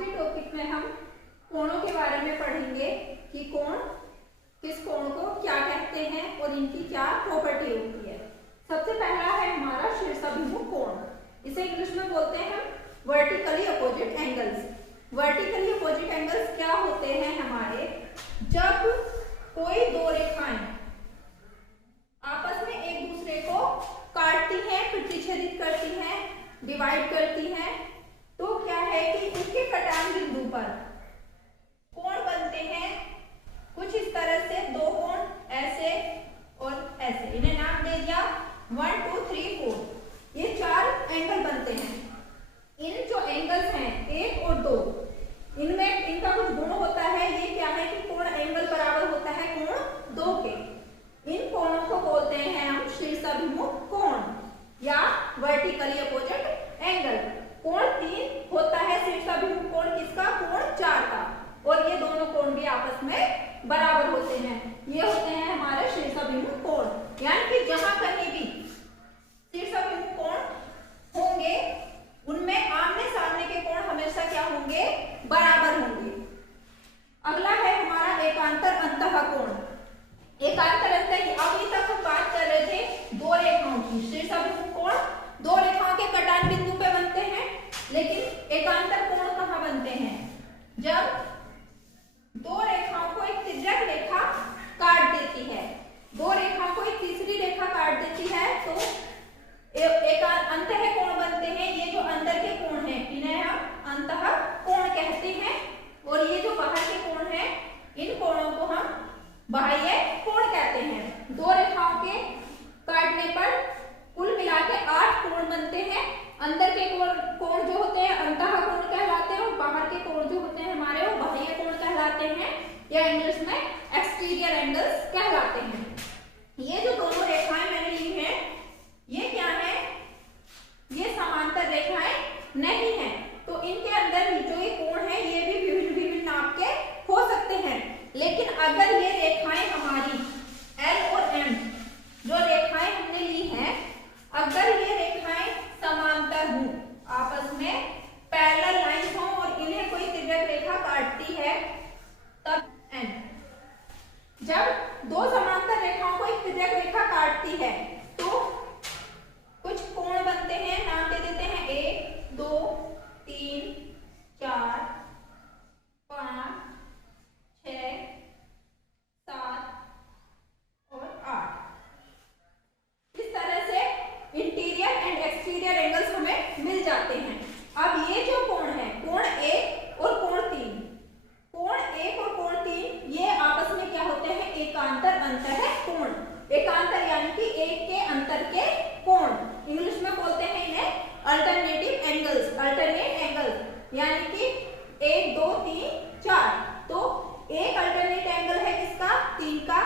के टॉपिक में हम कोणों के बारे में पढ़ेंगे कि कोण किस कोण को क्या कहते हैं और इनकी क्या प्रॉपर्टी होती है। सबसे पहला है हमारा शीर्षाभिमुख कोण। इसे इंग्लिश में बोलते हैं हम vertically opposite angles. Vertically opposite angles क्या होते हैं हमारे, जब कोई दो रेखाएं आपस में एक दूसरे को काटती हैं, प्रतिच्छेदित करती हैं, डिवाइड करती हैं, तो क्या है कि उसके कटान बिंदु पर कोण बनते हैं कुछ इस तरह से। दो कोण ऐसे और ऐसे, इन्हें नाम दे दिया 1 2 3 4। ये चार एंगल बनते हैं। इन जो एंगल्स हैं 1 और 2, इनमें इनका कुछ गुण होता है। ये क्या है कि कोण एंगल बराबर होता है कोण 2 के। इन कोणों को बोलते हैं हम शीर्षाभिमुख कोण या वर्टिकली अपोजिट एंगल। कोण 3 होता है शीर्षाभिमुख कोण किसका, कोण 4 का, और ये दोनों कोण भी आपस में बराबर होते हैं। ये होते हैं हमारे शीर्षाभिमुख कोण, यानी कि जहां कहीं भी शीर्षाभिमुख कोण होंगे उनमें आमने सामने के कोण हमेशा क्या होंगे, बराबर होंगे। अगला है हमारा एकांतर अंतः कोण। एकांतर अंतः की अभी तक हम बात कर रहे थे दो रेखाओं की। शीर्षाभिमुख कोण दो रेखाओं के कटान बिंदु पे बनते हैं, लेकिन एकांतर कोण कहाँ बनते हैं, जब दो रेखाओं को एक तिर्यक रेखा काट देती है, दो रेखाओं को एक तीसरी रेखा काट देती है, तो एक अंतः कोण बनते हैं। ये जो अंदर के कोण हैं इन्हें हम अंतः कोण कहते हैं, और ये जो बाहर के कोण हैं इन कोणों को हम बाह्य कोण कहते हैं। दो रेखाओं के काटने पर कुल मिला के 8 कोण बनते हैं। अंदर के कोण जो होते हैं अंतः कोण कहलाते हैं, और बाहर के कोण जो होते हैं हमारे वो बाह्य कोण कहलाते हैं, या इंग्लिश में एक्सटीरियर एंगल्स कहलाते हैं। ये जो दोनों रेखाएं मैंने ली हैं ये क्या है, ये समांतर रेखाएं नहीं है, तो इनके अंदर जो ये कोण है ये भी विभिन्न विभिन्न नाप के हो सकते हैं। लेकिन अगर ये रेखाएं हमारी L और M जो रेखाएं हमने ली हैं, अगर ये रेखाएं समांतर हों, आपस में पैरेलल लाइंस हों और इन्हें कोई तिर्यक रेखा काटती है, तब N। जब दो समांतर रेखाओं को एक तिर्यक रेखा काटती है तो कुछ कोण बनते हैं, नाम दे देते हैं 1 2 3 4 5 6 7 और 8। इस तरह से इंटीरियर एंड एक्सटीरियर एंगल्स हमें मिल जाते हैं। अब ये जो कोण है, कोण 1 और कोण 3, कोण 1 और कोण 3 ये आपस में क्या होते हैं, एकांतर अंतः कोण। एकांतर यानी कि एक के अंतर के कोण, इंग्लिश में बोलते हैं इन्हें अल्टरनेटिव एंगल्स। अल्टरनेट एंगल्स यानी कि 1 2 3 4, तो एक अल्टरनेट एंगल है किसका, 3 का,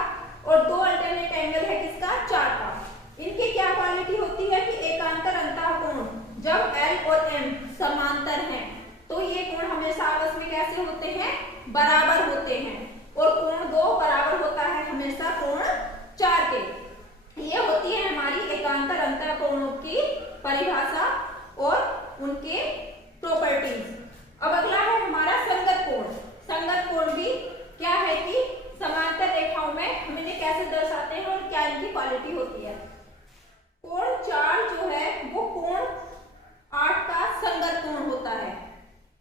और दो अल्टरनेट एंगल है किसका, 4 का। इनकी क्या क्वालिटी होती है कि एकांतर अंतः कोण जब L और M समांतर हैं तो ये कोण हमेशा आपस में कैसे होते हैं, बराबर होते हैं, और कोण 2 बराबर होता है हमेशा कोण 4 के। ये होती है हमारी एकांतर अंतः कोणों की परिभाषा और उनके प्रॉपर्टीज। अब अगला है हमारा संगत कोण। संगत कोण भी क्या है कि समांतर रेखाओं में हम इन्हें कैसे दर्शाते हैं और क्या इनकी क्वालिटी होती है। कोण 4 जो है वो कोण 8 का संगत कोण होता है,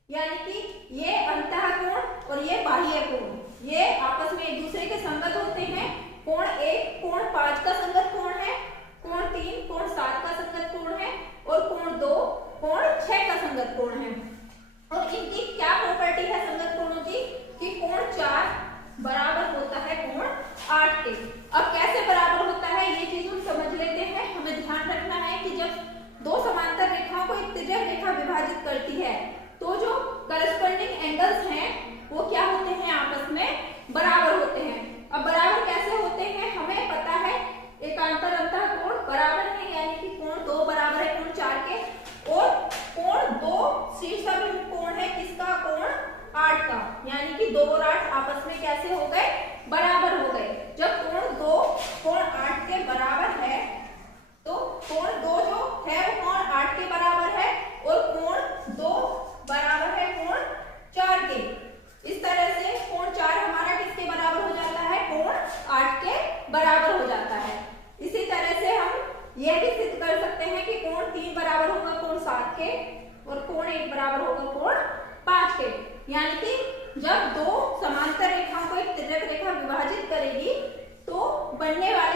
यानी कि ये अंतः कोण और ये बाह्य कोण ये आपस में एक दूसरे के संगत होते हैं। कोण 1 कोण 5 का संगत कोण है, कोण 3 कोण 7 का संगत कोण है, और कोण 2 कोण 6 का संगत कोण है। और इनकी क्या प्रॉपर्टी है संगत कोणों की कि कोण 4 बराबर होता है कोण 8 के। अब कैसे बराबर होता है ये चीज हम समझ लेते हैं। हमें ध्यान रखना है कि जब दो के और कोण 1 बराबर होगा कोण 5 के। यानी कि जब दो समांतर रेखाओं को एक तिर्यक रेखा विभाजित करेगी तो बनने वाला